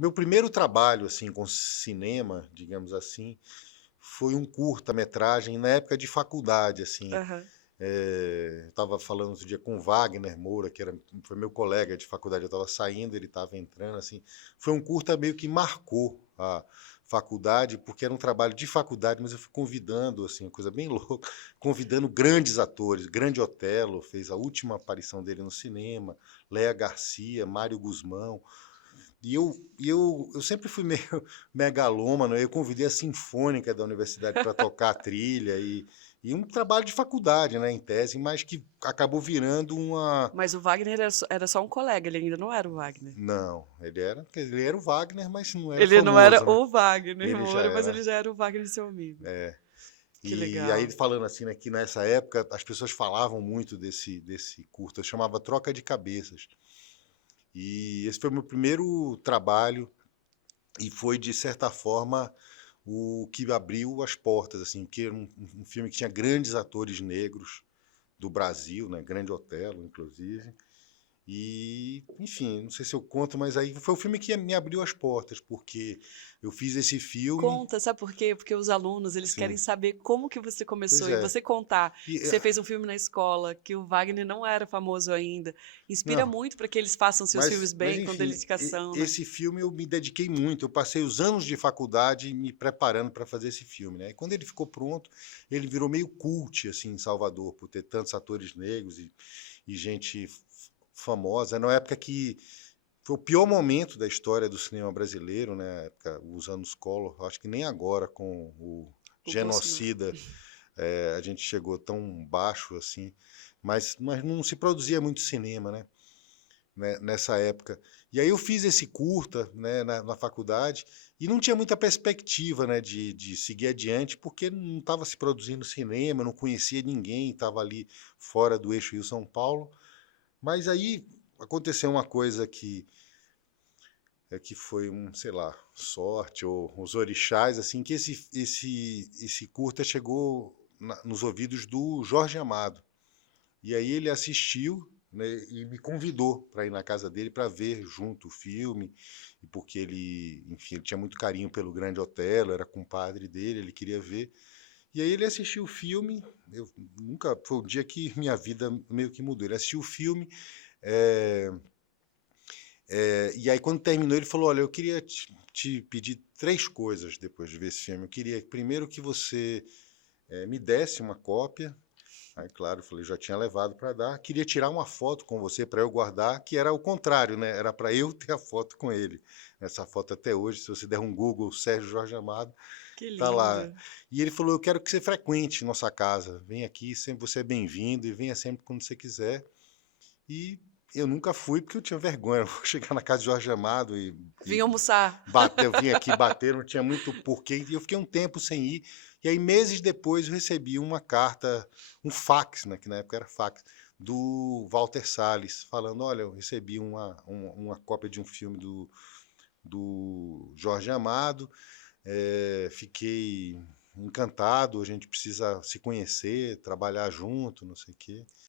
meu primeiro trabalho assim com cinema, digamos assim, foi um curta-metragem na época de faculdade, assim. Aham. Eu estava falando outro dia com o Wagner Moura, foi meu colega de faculdade. Eu estava saindo, ele estava entrando, assim. Foi um curta meio que marcou a faculdade, porque era um trabalho de faculdade, mas eu fui convidando, assim, uma coisa bem louca, convidando grandes atores. Grande Otelo fez a última aparição dele no cinema, Léa Garcia, Mário Guzmão. E eu sempre fui meio megalômano. Eu convidei a Sinfônica da universidade para tocar a trilha e um trabalho de faculdade, né, em tese, mas que acabou virando uma. Mas o Wagner era só um colega, ele ainda não era o Wagner. Não, ele era o Wagner, mas não era Ele não era famoso, né? o Wagner Ele já Moura, mas era. ele já era o Wagner seu amigo. Que E aí, legal. ele falando assim, né, que nessa época as pessoas falavam muito desse curta, chamava Troca de Cabeças. E esse foi o meu primeiro trabalho e foi, de certa forma, o que abriu as portas, assim, porque era um filme que tinha grandes atores negros do Brasil, né? Grande Otelo, inclusive. E, enfim, não sei se eu conto, mas aí foi o filme que me abriu as portas, porque eu fiz esse filme, Conta, sabe por quê? Porque os alunos, eles querem sim, saber como que você pois começou. E é. você contar E, que você fez um filme na escola, que o Wagner não era famoso ainda, inspira não, muito para que eles façam seus filmes mas bem, com enfim, dedicação, né? esse filme eu me dediquei muito. Eu passei os anos de faculdade me preparando para fazer esse filme, né? E quando ele ficou pronto, ele virou meio cult assim em Salvador, por ter tantos atores negros e gente famosa. Na época que foi o pior momento da história do cinema brasileiro, né? A época, os anos Collor, acho que nem agora com o O Bolsonaro. genocida a gente chegou tão baixo assim, mas não se produzia muito cinema, né, nessa época. E aí eu fiz esse curta, né, na faculdade e não tinha muita perspectiva, né, de seguir adiante, porque não estava se produzindo cinema, não conhecia ninguém, estava ali fora do eixo Rio-São Paulo. Mas aí aconteceu uma coisa que foi sei lá, sorte ou os orixás, assim, que esse curta chegou nos ouvidos do Jorge Amado. E aí ele assistiu, né, e me convidou para ir na casa dele para ver junto o filme, e porque ele, enfim, ele tinha muito carinho pelo Grande Otelo, era compadre dele, ele queria ver. E aí ele assistiu o filme, eu nunca, foi o dia que minha vida meio que mudou. Ele assistiu o filme, é, e aí quando terminou ele falou, olha, eu queria te pedir três coisas depois de ver esse filme. Eu queria, primeiro, que você me desse uma cópia. Aí, claro, eu falei, já tinha levado para dar. Queria tirar uma foto com você para eu guardar, que era o contrário, né? Era para eu ter a foto com ele. Essa foto até hoje, se você der um Google, Sérgio Jorge Amado, Que tá lá. lindo. E ele falou, eu quero que você frequente nossa casa. Vem aqui, sempre você é bem-vindo e venha sempre quando você quiser. E eu nunca fui porque eu tinha vergonha. Eu vou chegar na casa de Jorge Amado e Vim almoçar. bater, eu vim aqui bater, não tinha muito porquê. E eu fiquei um tempo sem ir. E aí, meses depois, eu recebi uma carta, um fax, né, que na época era fax, do Walter Salles, falando: olha, eu recebi uma cópia de um filme do Jorge Amado, fiquei encantado, a gente precisa se conhecer, trabalhar junto, não sei o quê.